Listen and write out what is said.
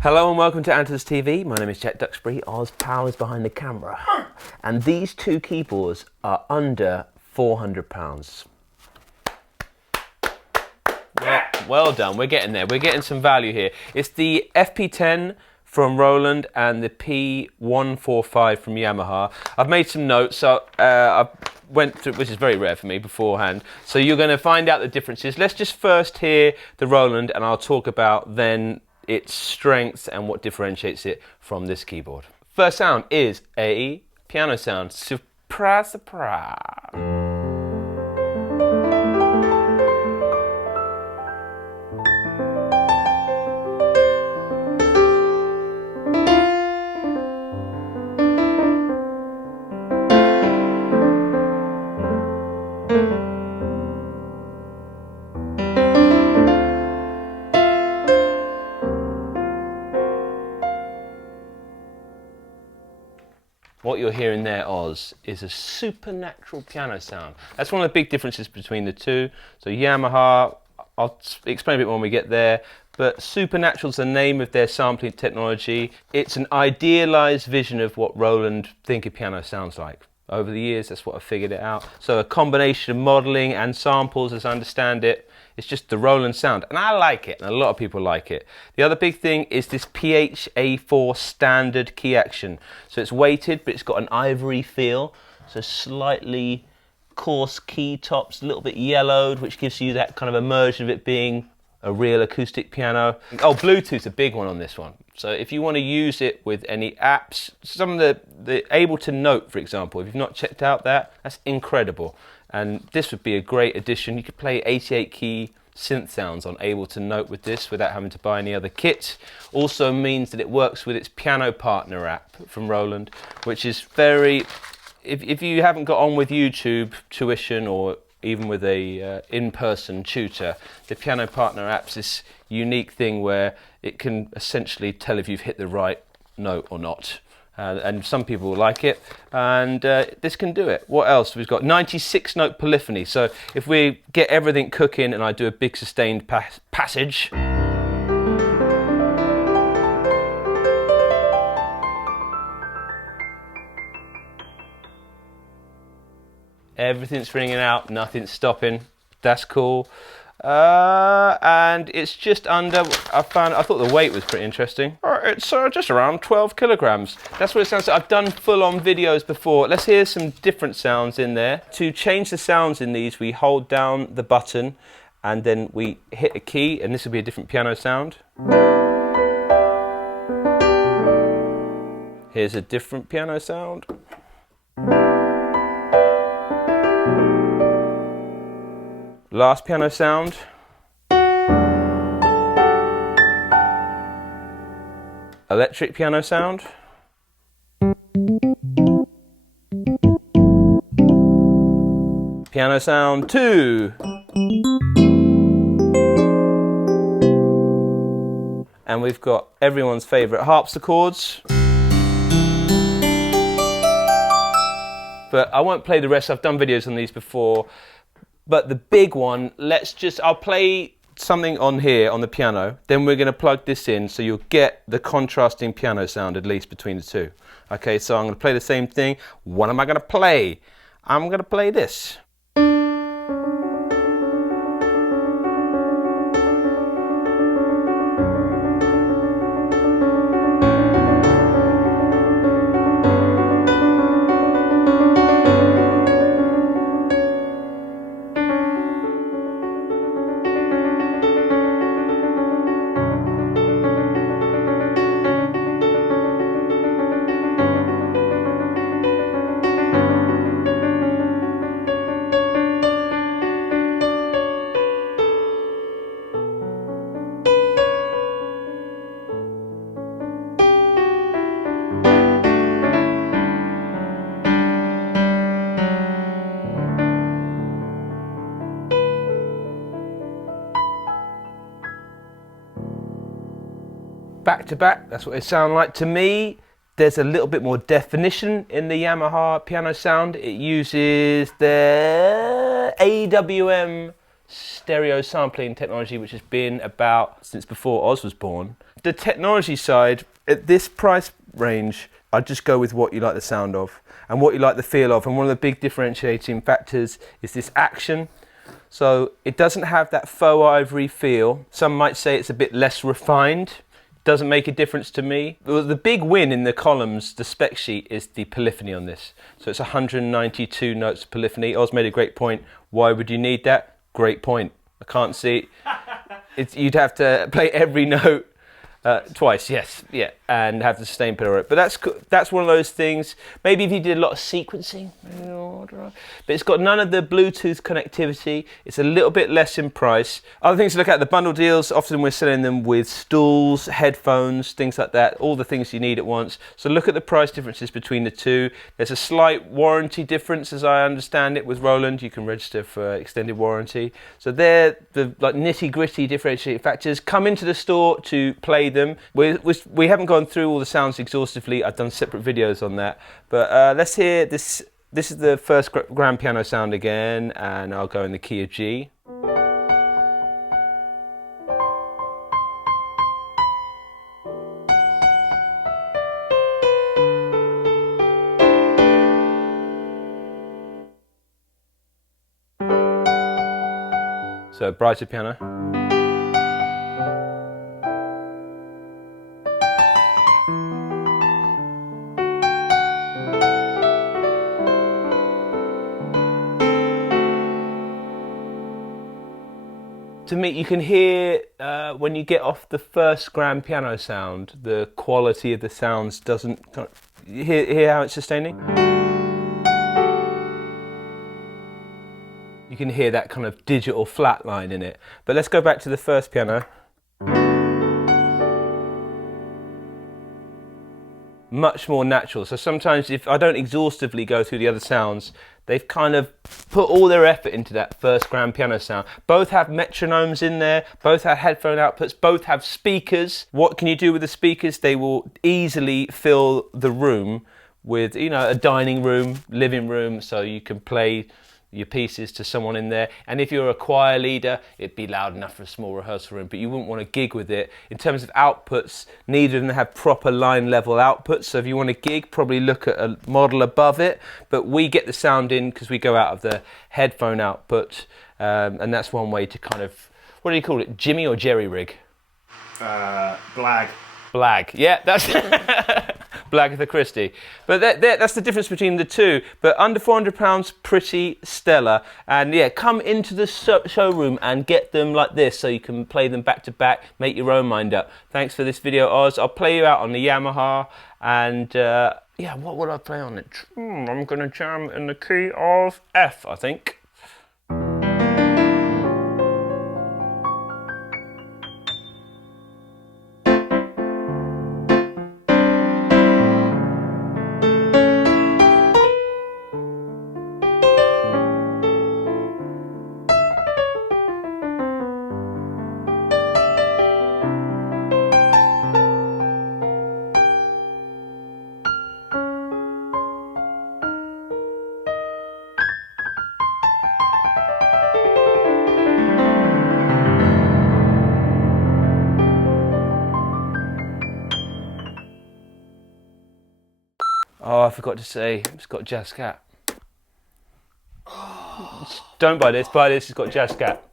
Hello and welcome to Andertons TV. My name is Jack Duxbury. Oz Powell is behind the camera. And these two keyboards are under £400. Well done, we're getting there. We're getting some value here. It's the FP-10 from Roland and the P145 from Yamaha. I've made some notes, so I went through, which is very rare for me, beforehand. So you're going to find out the differences. Let's just first hear the Roland and I'll talk about then its strengths and what differentiates it from this keyboard. First sound is a piano sound. Surprise, surprise. What you're hearing there, Oz, is a supernatural piano sound. That's one of the big differences between the two. So Yamaha, I'll explain a bit more when we get there, but Supernatural's the name of their sampling technology. It's an idealized vision of what Roland think a piano sounds like. Over the years, that's what I figured it out. So a combination of modeling and samples, as I understand it. It's just the Roland sound, and I like it, and a lot of people like it. The other big thing is this PHA4 standard key action. So it's weighted, but it's got an ivory feel, so slightly coarse key tops, a little bit yellowed, which gives you that kind of immersion of it being a real acoustic piano. Oh, Bluetooth's a big one on this one. So if you want to use it with any apps, some of the Ableton Note, for example, if you've not checked out that, that's incredible. And this would be a great addition. You could play 88 key synth sounds on Ableton Note with this without having to buy any other kit. Also means that it works with its Piano Partner app from Roland, which is very, if you haven't got on with YouTube tuition or even with a in-person tutor, the Piano Partner app's this unique thing where it can essentially tell if you've hit the right note or not. And some people like it, and this can do it. What else? We've got 96 note polyphony. So if we get everything cooking and I do a big sustained passage, everything's ringing out, nothing's stopping. That's cool. And it's just under, I thought the weight was pretty interesting. It's just around 12 kilograms. That's what it sounds like. I've done full-on videos before. Let's hear some different sounds in there. To change the sounds in these, we hold down the button and then we hit a key, and this will be a different piano sound. Here's a different piano sound. Last piano sound. Electric piano sound. Piano sound 2. And we've got everyone's favourite harpsichords. But I won't play the rest. I've done videos on these before. But the big one, I'll play something on here on the piano, then we're going to plug this in so you'll get the contrasting piano sound at least between the two. Okay, so I'm going to play the same thing. What am I going to play? I'm going to play this. Back to back, that's what they sound like to me. There's a little bit more definition in the Yamaha piano sound. It uses the AWM stereo sampling technology, which has been about since before Oz was born. The technology side, at this price range, I'd just go with what you like the sound of and what you like the feel of. And one of the big differentiating factors is this action. So it doesn't have that faux ivory feel. Some might say it's a bit less refined. Doesn't make a difference to me. The big win in the columns, the spec sheet, is the polyphony on this. So it's 192 notes of polyphony. Oz made a great point. Why would you need that? Great point. I can't see. You'd have to play every note twice, yes, yeah, and have the sustain pedal on it. But that's one of those things. Maybe if you did a lot of sequencing, but it's got none of the Bluetooth connectivity. It's a little bit less in price. Other things to look at, the bundle deals. Often we're selling them with stools, headphones, things like that. All the things you need at once. So look at the price differences between the two. There's a slight warranty difference, as I understand it, with Roland. You can register for extended warranty. So they're the nitty-gritty differentiating factors. Come into the store to play them. We haven't gone through all the sounds exhaustively. I've done separate videos on that, but let's hear this. This is the first grand piano sound again, and I'll go in the key of G. So brighter piano. To me, you can hear when you get off the first grand piano sound, the quality of the sounds doesn't. You hear how it's sustaining? You can hear that kind of digital flat line in it. But let's go back to the first piano. Much more natural. So sometimes if I don't exhaustively go through the other sounds, they've kind of put all their effort into that first grand piano sound. Both have metronomes in there, both have headphone outputs, both have speakers. What can you do with the speakers? They will easily fill the room with, you know, a dining room, living room, so you can play your pieces to someone in there. And if you're a choir leader, it'd be loud enough for a small rehearsal room, but you wouldn't want to gig with it. In terms of outputs, neither of them have proper line level outputs, so if you want to gig, probably look at a model above it. But we get the sound in because we go out of the headphone output, and that's one way to kind of, what do you call it, Jimmy or jerry rig? Blag. Blag, yeah, that's Blagatha Christie. But that's the difference between the two. But under £400, pretty stellar. And yeah, come into the showroom and get them like this so you can play them back to back, make your own mind up. Thanks for this video, Oz. I'll play you out on the Yamaha, and yeah, what would I play on it? I'm going to jam in the key of F, I think. Oh, I forgot to say, it's got jazz cat. Oh. Don't buy this, it's got jazz cat.